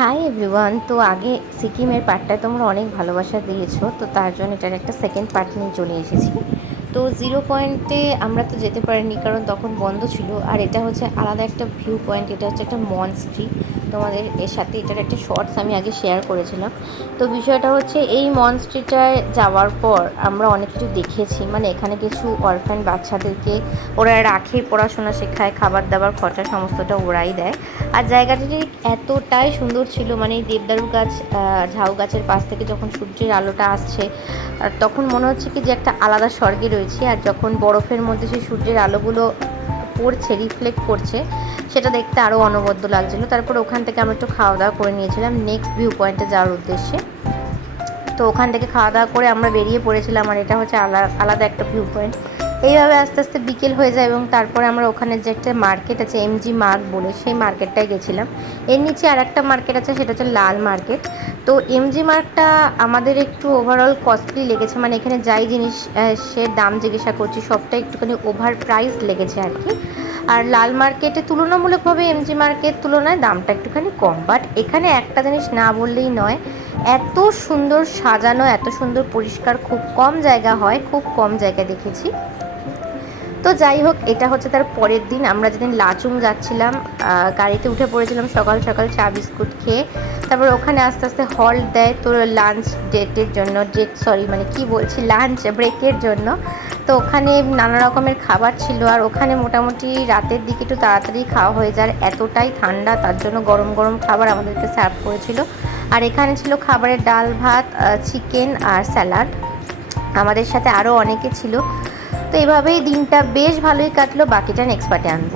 Hi everyone তো আগে সিকিমের পার্টটা তোমরা অনেক ভালোবাসা দিয়েছ, তো তার জন্য এটার একটা সেকেন্ড পার্ট নিয়ে চলে এসেছি। তো জিরো পয়েন্টে আমরা তো যেতে পারিনি, কারণ তখন বন্ধ ছিল, আর এটা হচ্ছে আলাদা একটা ভিউ পয়েন্ট এটা হচ্ছে একটা মন স্ট্রিট তোমাদের এর সাথে এটার একটা শর্টস আমি আগে শেয়ার করেছিলাম। তো বিষয়টা হচ্ছে এই মনস্ট্রিটায় যাওয়ার পর আমরা অনেক কিছু দেখেছি। মানে এখানে কিছু অরফ্যান বাচ্চাদেরকে ওরা রাখে, পড়াশোনা শেখায় খাবার দাবার খরচা সমস্তটা ওরাই দেয়। আর জায়গাটি এতটাই সুন্দর ছিল মানে এই দেবদারু গাছ ঝাউ গাছের পাশ থেকে যখন সূর্যের আলোটা আসছে, আর তখন মনে হচ্ছে কি যে একটা আলাদা স্বর্গে রয়েছে। আর যখন বরফের মধ্যে সেই সূর্যের আলোগুলো পড়ছে রিফ্লেক্ট করছে সেটা দেখতে আরও অনবদ্য লাগছিল। তারপর ওখান থেকে আমরা একটু খাওয়া দাওয়া করে নিয়েছিলাম নেক্সট ভিউ পয়েন্টে যাওয়ার উদ্দেশ্যে। তো ওখান থেকে খাওয়া দাওয়া করে আমরা বেরিয়ে পড়েছিলাম আর এটা হচ্ছে আলাদা আলাদা একটা ভিউ পয়েন্ট এইভাবে আস্তে আস্তে বিকেল হয়ে যায় এবং তারপরে আমরা ওখানে যে একটা মার্কেট আছে এমজি মার্ক বলে, সেই মার্কেটটায় গেছিলাম। এর নিচে আর একটা মার্কেট আছে, সেটা হচ্ছে লাল মার্কেট তো এমজি মার্কটা আমাদের একটু ওভারঅল কস্টলি লেগেছে মানে এখানে যাই জিনিস সে দাম জিজ্ঞাসা করছি, সবটা একটুখানি ওভার প্রাইস লেগেছে আর কি। আর লাল মার্কেটে তুলনামূলকভাবে এমজি মার্কেট তুলনায় দামটা একটুখানি কম। বাট এখানে একটা জিনিস না বললেই নয়, এত সুন্দর সাজানো, এত সুন্দর পরিষ্কার, খুব কম জায়গা হয়, খুব কম জায়গায় দেখেছি। তো যাই হোক, এটা হচ্ছে তার পরের দিন। আমরা যেদিন লাচুং যাচ্ছিলাম গাড়িতে উঠে পড়েছিলাম সকাল সকাল চা বিস্কুট খেয়ে। তারপর ওখানে আস্তে আস্তে হল্ট দেয় তোর লাঞ্চ ডেটের জন্য ডেট সরি মানে কি বলছি লাঞ্চ ব্রেকের জন্য। তো ওখানে নানা রকমের খাবার ছিল আর ওখানে মোটামুটি রাতের দিকে একটু তাড়াতাড়ি খাওয়া হয়ে যায়। এতটাই ঠান্ডা, তার জন্য গরম গরম খাবার আমাদেরকে সার্ভ করেছিল। আর এখানে ছিল খাবারের ডাল ভাত চিকেন আর স্যালাড আমাদের সাথে আরও অনেকে ছিল। তো এভাবেই দিনটা বেশ ভালোই কাটলো বাকিটা নেক্সট পার্টে আনব।